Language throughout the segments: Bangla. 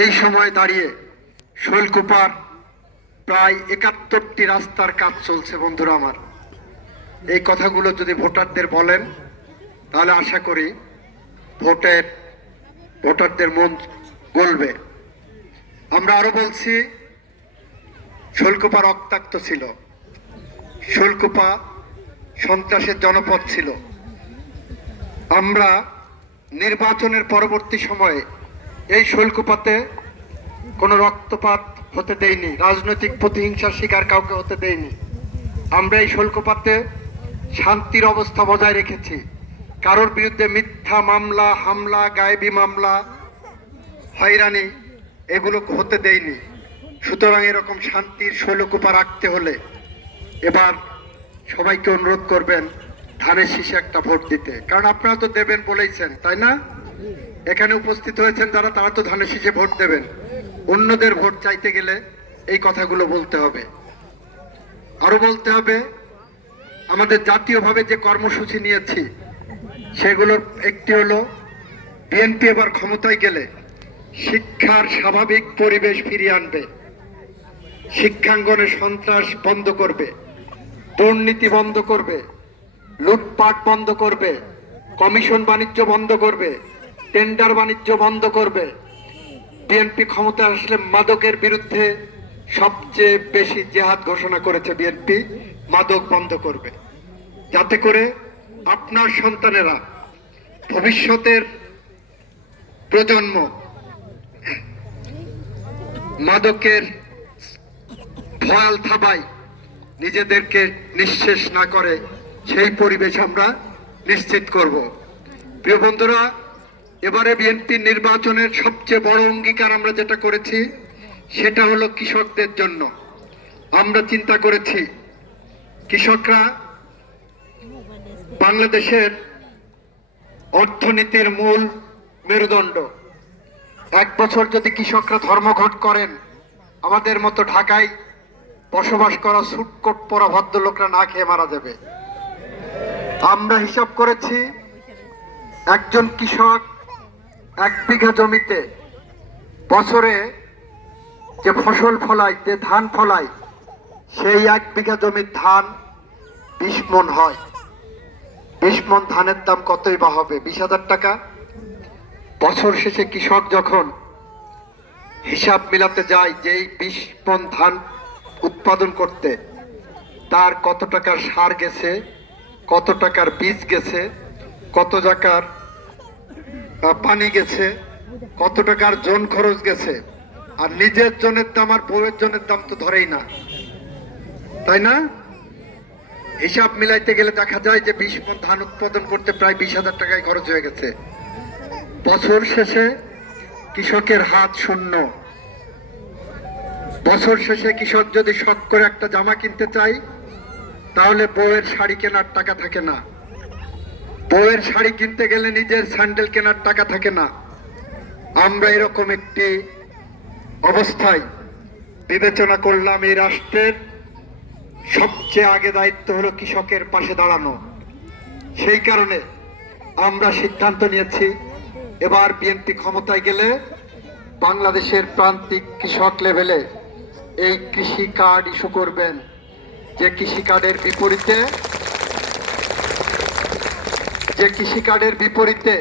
এই সময় দাঁড়িয়ে শৈলকুপার প্রায় ৭১টি রাস্তার কাজ চলছে। বন্ধুরা আমার, এই কথাগুলো যদি ভোটারদের বলেন তাহলে আশা করি ভোটারদের মন গলবে। আমরা আরো বলছি, শৈলকুপা রক্তাক্ত ছিল, শৈলকুপা সন্ত্রাসের জনপদ ছিল। আমরা নির্বাচনের পরবর্তী সময়ে এই শৈলকুপাতে কোনো রক্তপাত হতে দেইনি, রাজনৈতিক প্রতিহিংসার শিকার কাউকে হতে দেইনি। আমরা এই শৈলকুপাতে শান্তির অবস্থা বজায় রেখেছি। কারোর বিরুদ্ধে মিথ্যা মামলা, হামলা, গায়েবী মামলা, হয়রানি এগুলো হতে দেইনি। সুতরাং এরকম শান্তির শৈলকুপা রাখতে হলে এবার সবাইকে অনুরোধ করবেন ধানের শীষে একটা ভোট দিতে। কারণ আপনারা তো দেবেন বলেইছেন, তাই না? এখানে উপস্থিত হয়েছেন যারা, তারা তো ধানের শীষে ভোট দেবেন। অন্যদের ভোট চাইতে গেলে এই কথাগুলো বলতে হবে। আরো বলতে হবে, আমাদের জাতীয়ভাবে যে কর্মসূচি নিয়েছি সেগুলোর একটি হলো, বিএনপি এবার ক্ষমতায় গেলে শিক্ষার স্বাভাবিক পরিবেশ ফিরিয়ে আনবে, শিক্ষাঙ্গনে সন্ত্রাস বন্ধ করবে, দুর্নীতি বন্ধ করবে, লুটপাট বন্ধ করবে, কমিশন বাণিজ্য বন্ধ করবে, টেন্ডার বাণিজ্য বন্ধ করবে। বিএনপি ক্ষমতায় আসলে মাদকের বিরুদ্ধে সবচেয়ে বেশি জেহাদ ঘোষণা করেছে বিএনপি, মাদক বন্ধ করবে, যাতে করে আপনার সন্তানেরা, ভবিষ্যতের প্রজন্ম মাদকের ভয়াল থাবায় নিজেদেরকে নিঃশেষ না করে, সেই পরিবেশ আমরা নিশ্চিত করব। প্রিয় বন্ধুরা, এবারে বিএনপি নির্বাচনের সবচেয়ে বড় অঙ্গীকার আমরা যেটা করেছি সেটা হলো কৃষকদের জন্য। আমরা চিন্তা করেছি, কৃষকরা বাংলাদেশের অর্থনীতির মূল মেরুদণ্ড। এক বছর যদি কৃষকরা ধর্মঘট করেন, আমাদের মতো ঢাকায় বসবাস করা সুটকোট পরা ভদ্রলোকরা না খেয়ে মারা যাবে। আমরা হিসাব করেছি, একজন কৃষক 1 বিঘা জমিতে বছরে যে ফসল ফলায়, যে ধান ফলায়, সেই 1 বিঘা জমির ধান 20 মণ হয়। 20 মণ ধানের দাম কতই বা হবে? 20,000 টাকা। বছর শেষে কৃষক যখন হিসাব মিলাতে যায় যে এই 20 মণ ধান উৎপাদন করতে তার কত টাকার সার গেছে, কত টাকার বীজ গেছে, কত টাকার পানি গেছে, কত টাকার জন খরচ গেছে, আর নিজের জনের দাম আর বউয়ের জনের দাম তো ধরেই না, তাই না? হিসাব মিলাইতে গেলে দেখা যায় যে 20 মণ ধান উৎপাদন করতে প্রায় 20,000 টাকায় খরচ হয়ে গেছে। বছর শেষে কৃষকের হাত শূন্য। বছর শেষে কৃষক যদি শখ করে একটা জামা কিনতে চাই, তাহলে বউয়ের শাড়ি কেনার টাকা থাকে না, বউয়ের শাড়ি কিনতে গেলে নিজের স্যান্ডেল কেনার টাকা থাকে না। আমরা এরকম একটি অবস্থায় বিবেচনা করলাম, এই রাষ্ট্রের সবচেয়ে আগে দায়িত্ব হলো কৃষকের পাশে দাঁড়ানো। সেই কারণে আমরা সিদ্ধান্ত নিয়েছি, এবার বিএনপি ক্ষমতায় গেলে বাংলাদেশের প্রান্তিক কৃষক লেভেলে এই কৃষি কার্ড ইস্যু করবেন, যে কৃষি কার্ডের বিপরীতে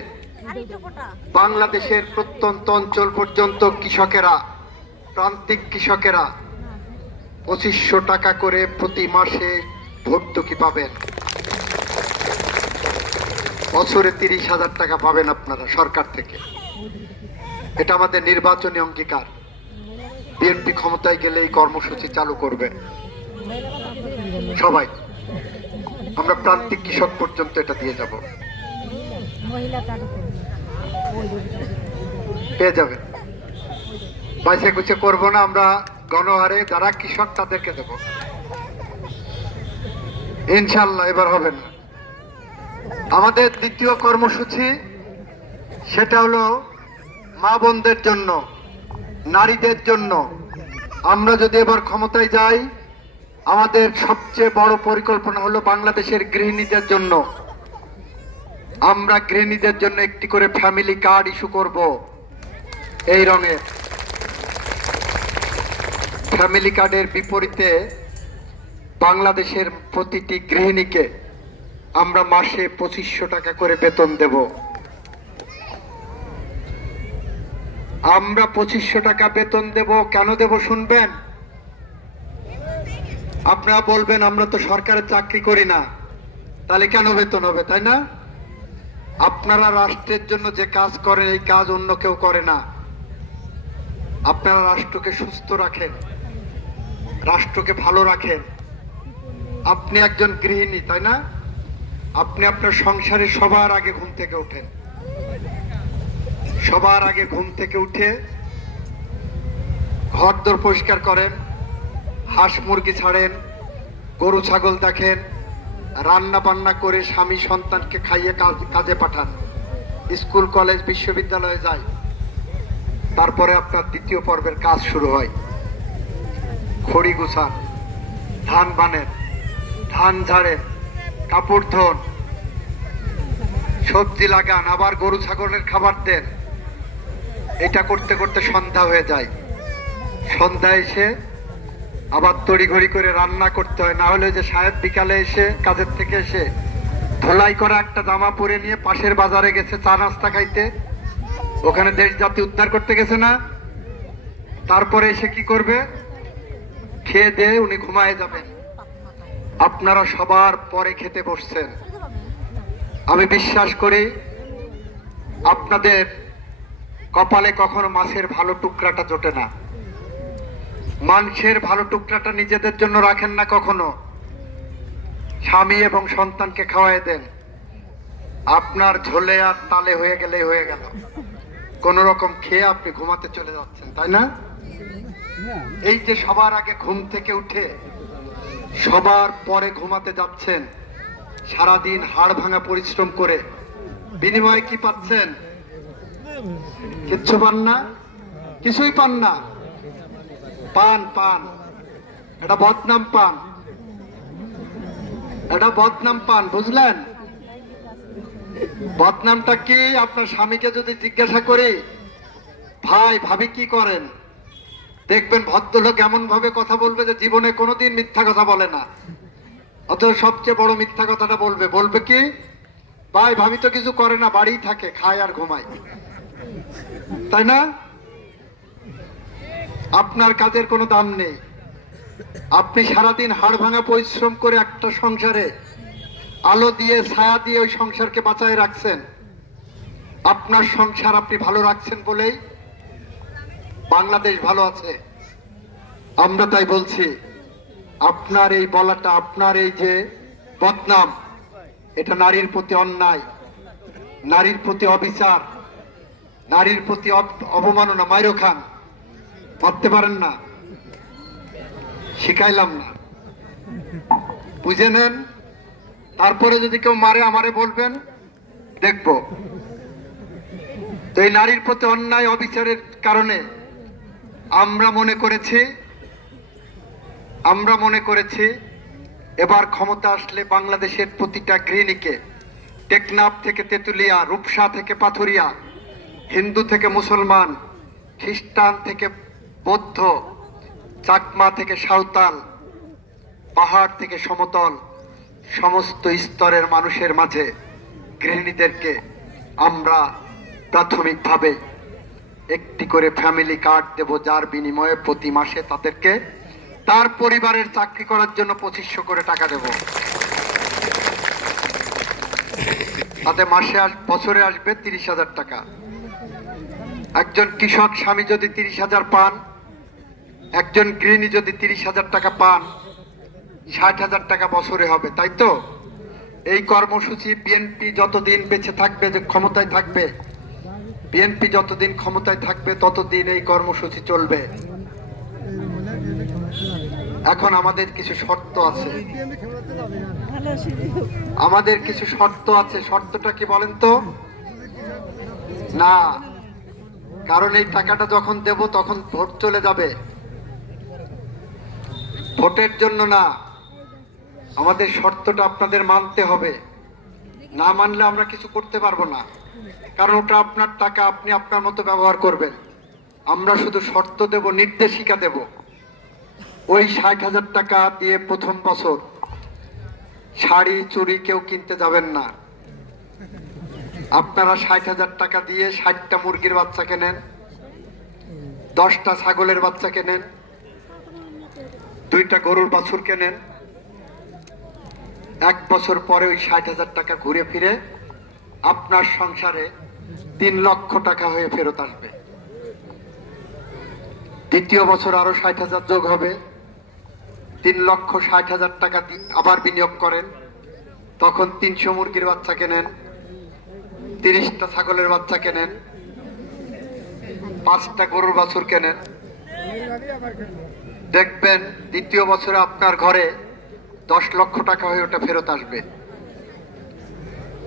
বাংলাদেশের প্রত্যন্ত অঞ্চল পর্যন্ত কৃষকেরা, প্রান্তিক কৃষকেরা 2500 টাকা করে প্রতি মাসে ভর্তুকি পাবেন। বছরে 30,000 টাকা পাবেন আপনারা সরকার থেকে। এটা আমাদের নির্বাচনী অঙ্গীকার। বিএনপি ক্ষমতায় গেলে এই কর্মসূচি চালু করবে সবাই। আমরা প্রান্তিক কৃষক পর্যন্ত এটা দিয়ে যাব, পেয়ে যাবে। পয়সা কুচে করবো না আমরা, গণহারে যারা কৃষক তাদেরকে দেব ইনশাল্লাহ। এবার হবে না। আমাদের দ্বিতীয় কর্মসূচি সেটা হলো মা বোনদের জন্য, নারীদের জন্য। আমরা যদি এবার ক্ষমতায় যাই, আমাদের সবচেয়ে বড় পরিকল্পনা হলো বাংলাদেশের গৃহিণীদের জন্য। আমরা গৃহিণীদের জন্য একটি করে ফ্যামিলি কার্ড ইস্যু করব এই রঙের। ফ্যামিলি কার্ডের বিপরীতে বাংলাদেশের প্রতিটি গৃহিণীকে আমরা মাসে 2500 টাকা করে বেতন দেব। আমরা 2500 টাকা বেতন দেব। কেন দেব শুনবেন? আপনারা বলবেন আমরা তো সরকারের চাকরি করি না, তাহলে কেন বেতন হবে, তাই না? আপনারা রাষ্ট্রের জন্য যে কাজ করেন এই কাজ অন্য কেউ করে না। আপনারা রাষ্ট্রকে সুস্থ রাখেন, রাষ্ট্রকে ভালো রাখেন। আপনি একজন গৃহিণী, তাই না? আপনি আপনার সংসারে সবার আগে ঘুম থেকে ওঠেন, সবার আগে ঘুম থেকে উঠে ঘরদোর পরিষ্কার করেন, হাঁস মুরগি ছাড়েন, গরু ছাগল দেখেন, রান্না বান্না করে স্বামী সন্তানকে খাইয়ে কাজে পাঠান, স্কুল কলেজ বিশ্ববিদ্যালয়ে যায়। তারপরে আপনার দ্বিতীয় পর্বের কাজ শুরু হয়। খড়ি গুছান, ধান বানেন, ধান ঝাড়েন, কাপড় ধোন, সবজি লাগান, আবার গরু ছাগলের খাবার দেন। এটা করতে করতে সন্ধ্যা হয়ে যায়। সন্ধ্যা এসে আবার তড়িঘড়ি করে রান্না করতে হয়, না হলে যে সাহেব বিকালে এসে কাজের থেকে এসে ধোলাই করা একটা জামা পরে নিয়ে পাশের বাজারে গেছে চা নাস্তা খাইতে, ওখানে দেশ জাতি উদ্ধার করতে গেছে না, তারপরে এসে কি করবে? খেয়ে দিয়ে উনি ঘুমায় যাবেন। আপনারা সবার পরে খেতে বসছেন। আমি বিশ্বাস করি আপনাদের কপালে কখনো মাছের ভালো টুকরাটা জোটে না। মাংসের ভালো টুকরাটা নিজেদের জন্য রাখেন না কখনো, স্বামী এবং সন্তানকে খাওয়াই দেন। আপনার ঝোলে আর তালে হয়ে গেলে হয়ে গেল, কোন রকম খেয়ে আপনি ঘুমাতে চলে যাচ্ছেন, তাই না? এই যে সবার আগে ঘুম থেকে উঠে সবার পরে ঘুমাতে যাচ্ছেন, সারাদিন হাড় ভাঙা পরিশ্রম করে, বিনিময়ে কি পাচ্ছেন? কিচ্ছু পান না, কিছুই পান না। পান পান, এটা বদনাম পান, এটা বদনাম পান, বুঝলেন? বদনামটা কি? আপনার স্বামীকে যদি জিজ্ঞাসা করি, ভাই ভাবি কি করেন, দেখবেন ভদ্রলোক এমন ভাবে কথা বলবে যে জীবনে কোনোদিন মিথ্যা কথা বলে না। অথচ সবচেয়ে বড় মিথ্যা কথাটা বলবে, বলবে কি? ভাই ভাবি তো কিছু করে না, বাড়িই থাকে, খায় আর ঘুমায়, তাই না? আপনার কাজের কোনো দাম নেই। আপনি সারাদিন হাড় ভাঙা পরিশ্রম করে একটা সংসারে আলো দিয়ে ছায়া দিয়ে ওই সংসারকে বাঁচায় রাখছেন। আপনার সংসার আপনি ভালো রাখছেন বলেই বাংলাদেশ ভালো আছে। আমরা তাই বলছি, আপনার এই বলাটা, আপনার এই যে বদনাম, এটা নারীর প্রতি অন্যায়, নারীর প্রতি অবিচার, নারীর প্রতি অবমাননা। মাইরো খান, ভাবতে পারেন না, শিখাইলাম না, বুঝে নেন। তারপরে যদি কেউ মারে আমারে বলবেন, দেখব। তো এই নারীর প্রতি অন্যায় অবিচারের কারণে আমরা মনে করেছি এবার ক্ষমতা আসলে বাংলাদেশের প্রতিটা গৃহিণীকে, টেকনাফ থেকে তেতুলিয়া, রূপসা থেকে পাথুরিয়া, হিন্দু থেকে মুসলমান, খ্রিস্টান থেকে বৌদ্ধ, চাকমা থেকে সাঁওতাল, পাহাড় থেকে সমতল, সমস্ত স্তরের মানুষের মাঝে গৃহিণীদেরকে আমরা প্রাথমিকভাবে একটি করে ফ্যামিলি কার্ড দেব, যার বিনিময়ে প্রতি মাসে তাদেরকে তার পরিবারের চাকরি করার জন্য 2500 করে টাকা দেব। তাতে বছরে আসবে 30,000 টাকা। একজন কৃষক স্বামী যদি 30,000 পান, একজন গৃহিণী যদি 30,000 টাকা পান, 60,000 টাকা বছরে হবে, তাই তো? এই কর্মসূচি বিএনপি যতদিন বেঁচে থাকবে, যে ক্ষমতায় থাকবে, বিএনপি যতদিন ক্ষমতায় থাকবে ততদিন এই কর্মসূচি চলবে। এখন আমাদের কিছু শর্ত আছে, আমাদের কিছু শর্ত আছে। শর্তটা কি বলেন তো? না, কারণ এই টাকাটা যখন দেব তখন ভোট চলে যাবে, ভোটের জন্য না। আমাদের শর্তটা আপনাদের মানতে হবে, না মানলে আমরা কিছু করতে পারবো না, কারণ ওটা আপনার টাকা, আপনি আপনার মতো ব্যবহার করবেন। আমরা শুধু শর্ত দেব, নির্দেশিকা দেব ওই 60,000 টাকা দিয়ে প্রথম বছর শাড়ি চুড়ি কেউ কিনতে যাবেন না। আপনারা 60,000 টাকা দিয়ে 60টা মুরগির বাচ্চা কেনেন, 10টা ছাগলের বাচ্চা কেনেন, 2টা গরুর বাছুর কেনেন। 1 বছর পরে ওই 60,000 টাকা ঘুরে ফিরে আপনার সংসারে 3 লক্ষ টাকা হয়ে ফেরত আসবে। দ্বিতীয় বছর আরো 60,000 যোগ হবে, 3,60,000 টাকা আবার বিনিয়োগ করেন, তখন 300 মুরগির বাচ্চা কেনেন, 30টা ছাগলের বাচ্চা কেনেন, 5টা গরুর বাছুর কেনেন। দেখবেন দ্বিতীয় বছরে আপনার ঘরে 10 লক্ষ টাকা হয়ে ওটা ফেরত আসবে।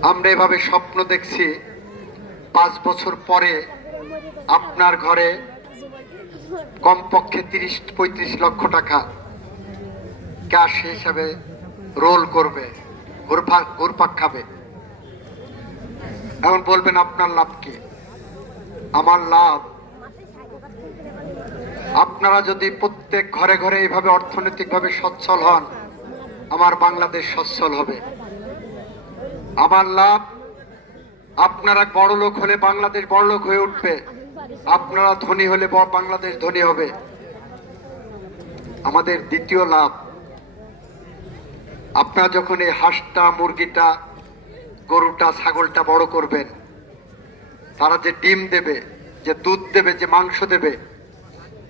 আমরা এভাবে স্বপ্ন দেখছি 5 বছর পরে আপনার ঘরে কমপক্ষে 30-35 লক্ষ টাকা ক্যাশ হিসাবে রোল করবে, ঘুরপাক খাবে। এখন বলবেন আপনার লাভ কি? আমার লাভ, আপনারা যদি প্রত্যেক ঘরে ঘরে এইভাবে অর্থনৈতিকভাবে সচ্ছল হন, আমার বাংলাদেশ সচ্ছল হবে। আমার লাভ, আপনারা বড়লোক হলে বাংলাদেশ বড়লোক হয়ে উঠবে, আপনারা ধনী হলে বাংলাদেশ ধনী হবে। আমাদের দ্বিতীয় লাভ, আপনারা যখন এই হাঁসটা, মুরগিটা, গরুটা, ছাগলটা বড় করবেন, তারা যে ডিম দেবে, যে দুধ দেবে, যে মাংস দেবে,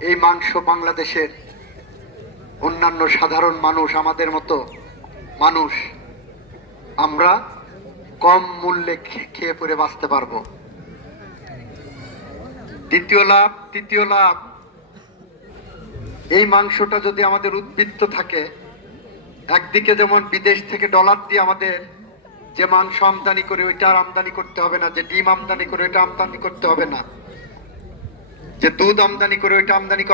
এই মাংস বাংলাদেশের অন্যান্য সাধারণ মানুষ, আমাদের মতো মানুষ, আমরা কম মূল্যে খেয়ে পরে বাঁচতে পারবো। দ্বিতীয় লাভ, তৃতীয় লাভ, এই মাংসটা যদি আমাদের উদ্বৃত্ত থাকে, একদিকে যেমন বিদেশ থেকে ডলার দিয়ে আমাদের যে মাংস আমদানি করে ওইটা আর আমদানি করতে হবে না, যে ডিম আমদানি করে ওইটা আমদানি করতে হবে না, যে দুধ আমদানি করে ওইটা আমদানি